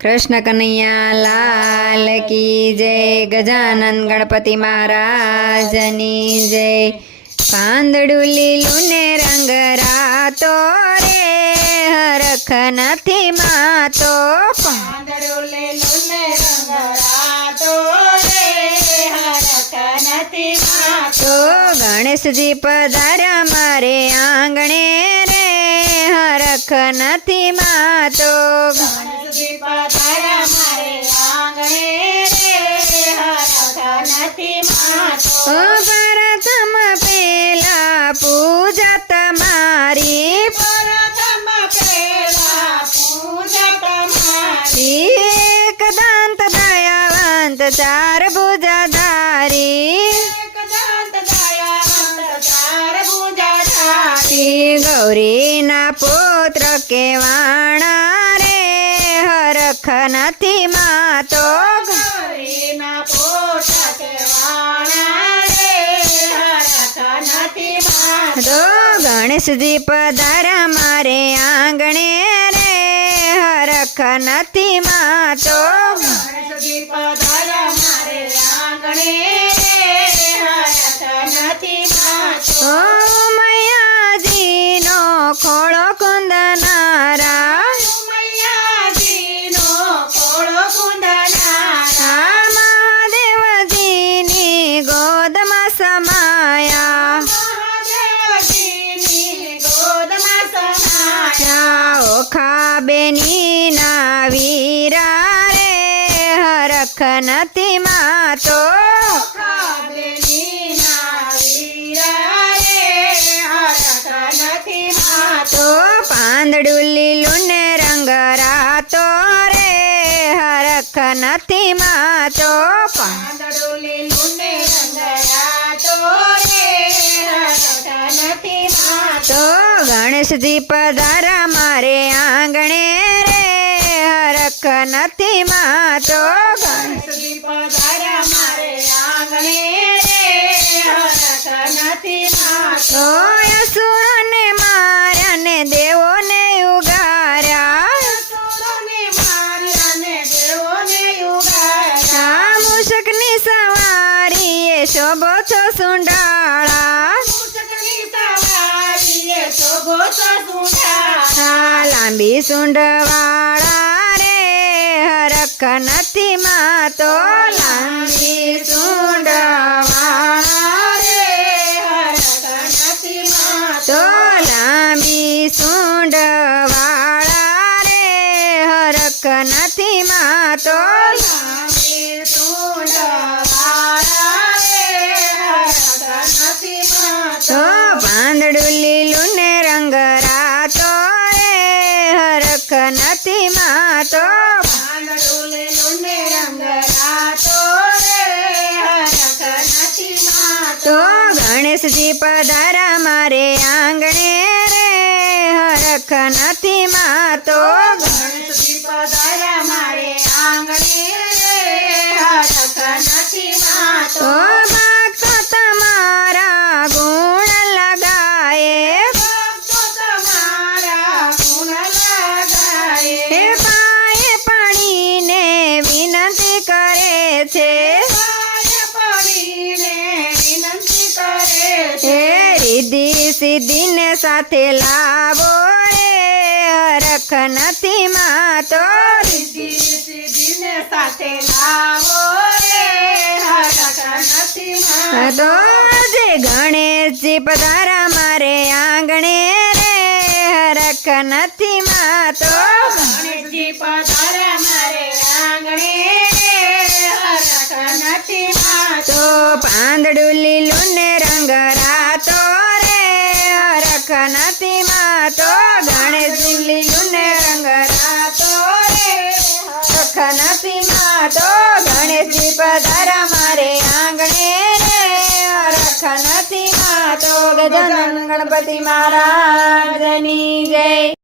કૃષ્ણ કનૈયા લાલ કી જય ગજાનન ગણપતિ મહારાજની જય. પાંદડું લીલું ને રંગ રાતો રે હરખ નથી માતો પાંદડું લીલું ને રંગ રાતો રે હરખ નથી માતો. ગણેશજી પધાર્યા મારે આંગણે હરખ નથી માતો. પ્રથમ પેલા પૂજા તમારી. એક દંત દયાવંત ચાર ભુજાધારી. શ્રી ગૌરીના પુત્ર કેવાણા રે? હરખ નથી માતો ગૌરીના પોટ કેવાણા રે? હરખ નથી માતો ગણેશજી પધારા મારે આંગણે રે? હરખ નથી માતો ગણેશજી પધાર્યા મારે આંગણે રે? હરખ નથી માતો ઓ ઓખા બેની ના વીરા રે હરખ નથી માતો. તો પાંદડું લીલું ને રંગ રાતો રે, હરખ નથી માતો. પાંદડું લીલું ને રંગરાતો રે, હરખ નથી માતો. ગણેશજી પધારા મારે આંગણે રે હરખ નથી માતો ગણેશજી પધાર્યા મારે આંગણે રે હરખ નથી માતો. તો માર્યાને ને દેવોને ઉગાર્યા અસુરોને માર્યાને દેવોને ઉગાર્યા આ મૂષકની સવારી એ શોભો છો સુંડાળા. લાંબી સુંડવાળા રે હરખ નથી માતો. લાંબી નથી માતો પાંદડું લીલું રંગ રાતો રે હરખ નથી માતો તો ગણેશજી પધારા મારે આંગણે રે હરખ નથી માતો ગણેશજી પધારા મારે આંગણે સિદ્ધિને સાથે લાવો રે હરખ નથી માતો સિદ્ધિ સાથે લાવો રે હરખ નથી માતો જે ગણેશજી પધારા મારે આંગણે રે, હરખ નથી માતો ગણેશજી પધારા મારે આંગણે રે હરખ નથી માતો પાંદડું લીલું માતો ગણેશજી ને રંગ રાતો રે. હરખ નથી માતો ગણેશજી પધારા મારે આંગણે રે. હરખ નથી માતો ગજાનંદ ગણપતિ મહારાજની જય.